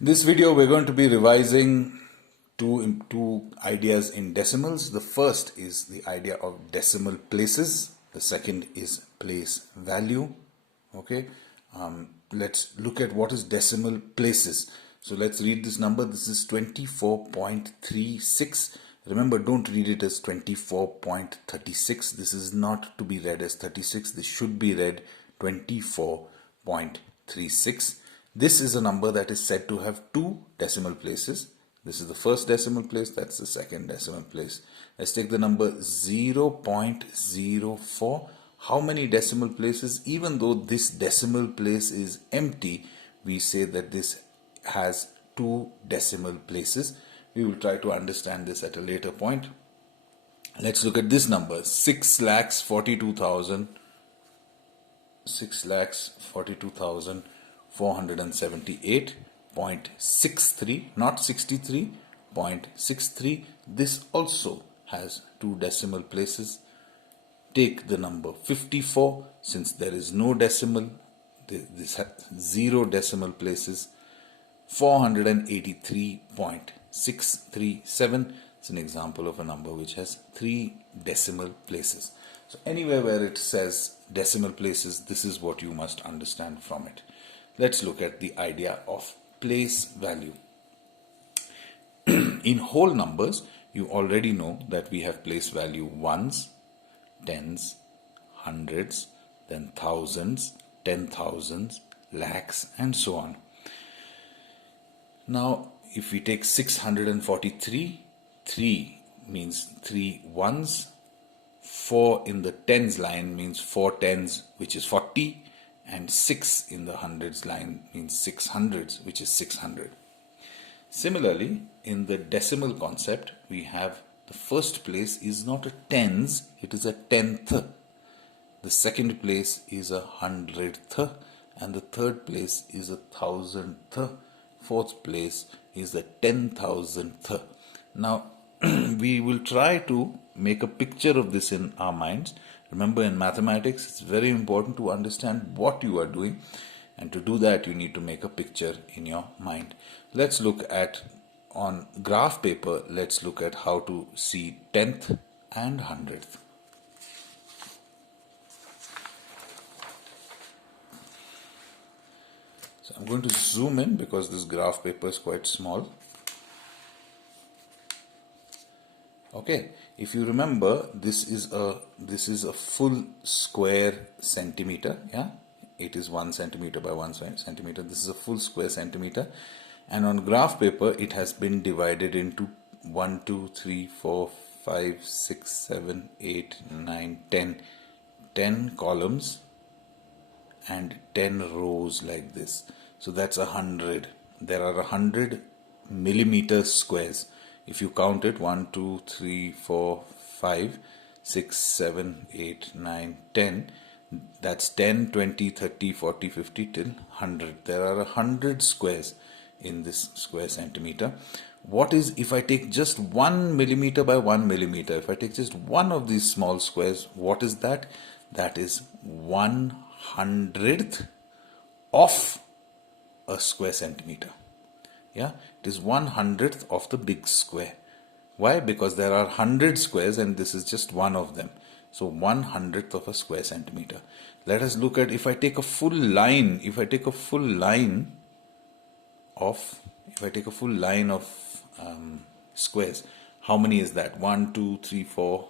In this video, we're going to be revising two ideas in decimals. The first is the idea of decimal places. The second is place value. Okay, let's look at what is decimal places. So let's read this number. This is 24.36. Remember, don't read it as 24.36. This is not to be read as 36. This should be read 24.36. This is a number that is said to have two decimal places. This is the first decimal place, that's the second decimal place. Let's take the number 0.04. How many decimal places? Even though this decimal place is empty, we say that this has two decimal places. We will try to understand this at a later point. Let's look at this number, 6,42,478.63, not 63.63. This also has two decimal places. Take the number 54, since there is no decimal, this has zero decimal places. 483.637 is an example of a number which has three decimal places. So anywhere where it says decimal places, this is what you must understand from it. Let's look at the idea of place value. In whole numbers, you already know that we have place value ones, tens, hundreds, then thousands, 10,000s, lakhs, and so on. Now, if we take 643, 3 means 3 ones, 4 in the tens line means 4 tens, which is 40, and 6 in the hundreds line means 6 hundreds, which is 600. Similarly, in the decimal concept, we have the first place is not a tens, it is a tenth. The second place is a hundredth, and the third place is a thousandth. Fourth place is the 10,000th. Now, we will try to make a picture of this in our minds. Remember, in mathematics, it's very important to understand what you are doing. And to do that, you need to make a picture in your mind. Let's look at, on graph paper, let's look at how to see 10th and 100th. So I'm going to zoom in because this graph paper is quite small. Okay, if you remember, this is a full square centimeter. Yeah, it is 1 centimeter by 1 centimeter. This is a full square centimeter, and on graph paper it has been divided into 1, 2, 3, 4, 5, 6, 7, 8, 9, 10 columns and 10 rows like this. So that's 100. There are 100 millimeter squares. If you count it, 1, 2, 3, 4, 5, 6, 7, 8, 9, 10. That's 10, 20, 30, 40, 50 till 100. There are 100 squares in this square centimeter. What is, if I take just 1 millimeter by 1 millimeter, if I take just one of these small squares, what is that? That is 1/100th of a square centimeter. Yeah, it is 1/100th of the big square. Why? Because there are 100 squares and this is just one of them. So 1/100th of a square centimeter. Let us look at, if I take a full line, squares, how many is that? 1, 2, 3, 4,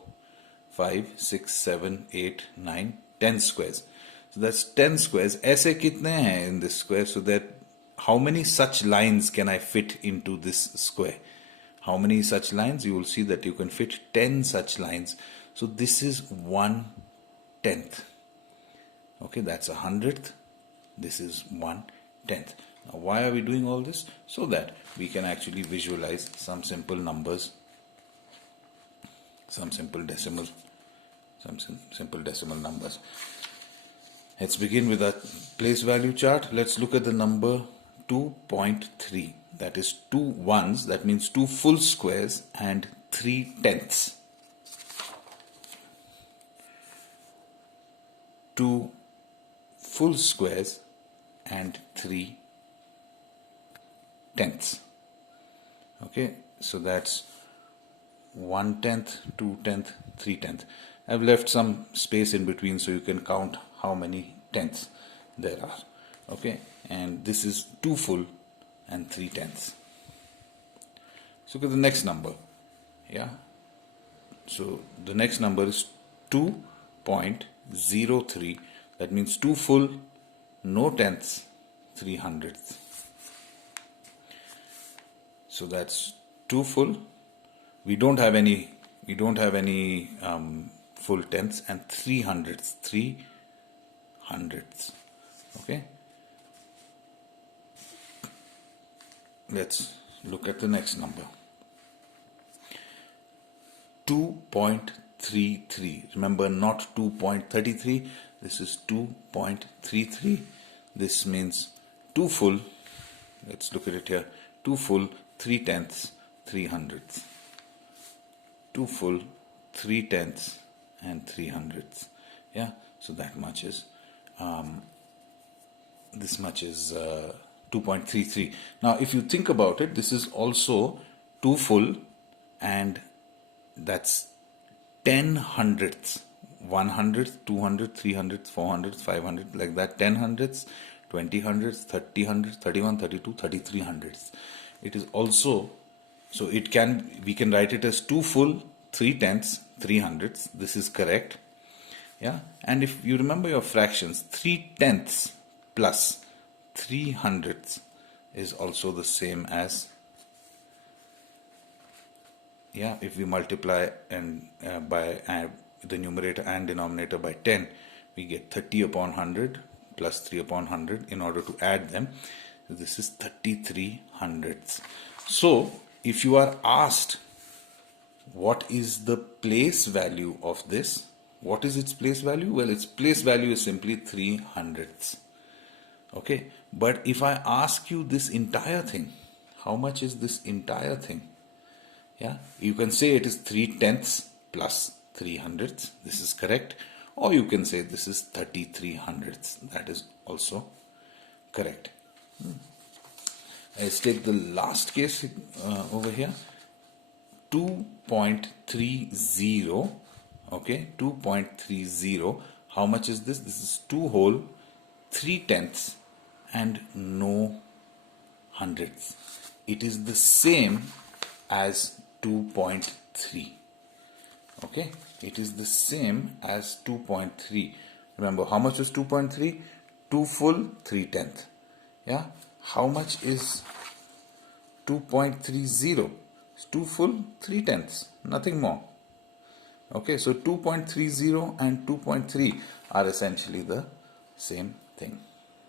5, 6, 7, 8, 9, 10 squares. So that's 10 squares. ऐसे कितने हैं in this square? So that how many such lines can I fit into this square? How many such lines? You will see that you can fit 10 such lines. So this is 1/10th. Okay, that's 100th. This is 1/10th. Now, why are we doing all this? So that we can actually visualize some simple numbers, some simple decimal numbers. Let's begin with a place value chart. Let's look at the number 2.3. That is 2 ones, that means 2 full squares and 3 tenths. 2 full squares and 3 tenths. Okay, so that's 1/10, 2/10, 3/10. I've left some space in between so you can count how many tenths there are. Okay, and this is 2 full and 3/10. So look at the next number. Yeah, so the next number is 2.03. That means 2 full, no tenths, 3/100. So that's 2 full. We don't have any full tenths, and 3/100. 3/100. Okay. Let's look at the next number. 2.33. Remember, not 2.33. This is 2.33. This means 2 full. Let's look at it here. 2 full, 3/10, 3/100. 2 full, 3/10, and 3/100. Yeah, so that much is this much is 2.33. Now, if you think about it, this is also 2 full, and that's 10/100. 100, 200, 300, 400, 500, like that. 10/100, 20/100, 30/100, 31, 32, 33/100. It is also, so it can, we can write it as 2 full, 3/10, 3/100. This is correct. Yeah, and if you remember your fractions, 3/10 plus 3/100 is also the same as, yeah, if we multiply and by the numerator and denominator by 10, we get 30/100 plus 3/100 in order to add them. This is 33/100. So if you are asked what is the place value of this, what is its place value? Well, its place value is simply 3/100. Okay, but if I ask you this entire thing, how much is this entire thing? Yeah, you can say it is 3/10 plus 3/100. This is correct. Or you can say this is 33/100. That is also correct. Let's take the last case over here. 2.30. Okay, 2.30. How much is this? This is 2 whole, 3/10, and no hundredths. It is the same as 2.3. Okay, it is the same as 2.3. Remember, how much was 2.3? 2 full, 3/10. Yeah, how much is 2.30? It's 2 full, 3/10, nothing more. Okay, so 2.30 and 2.3 are essentially the same thing.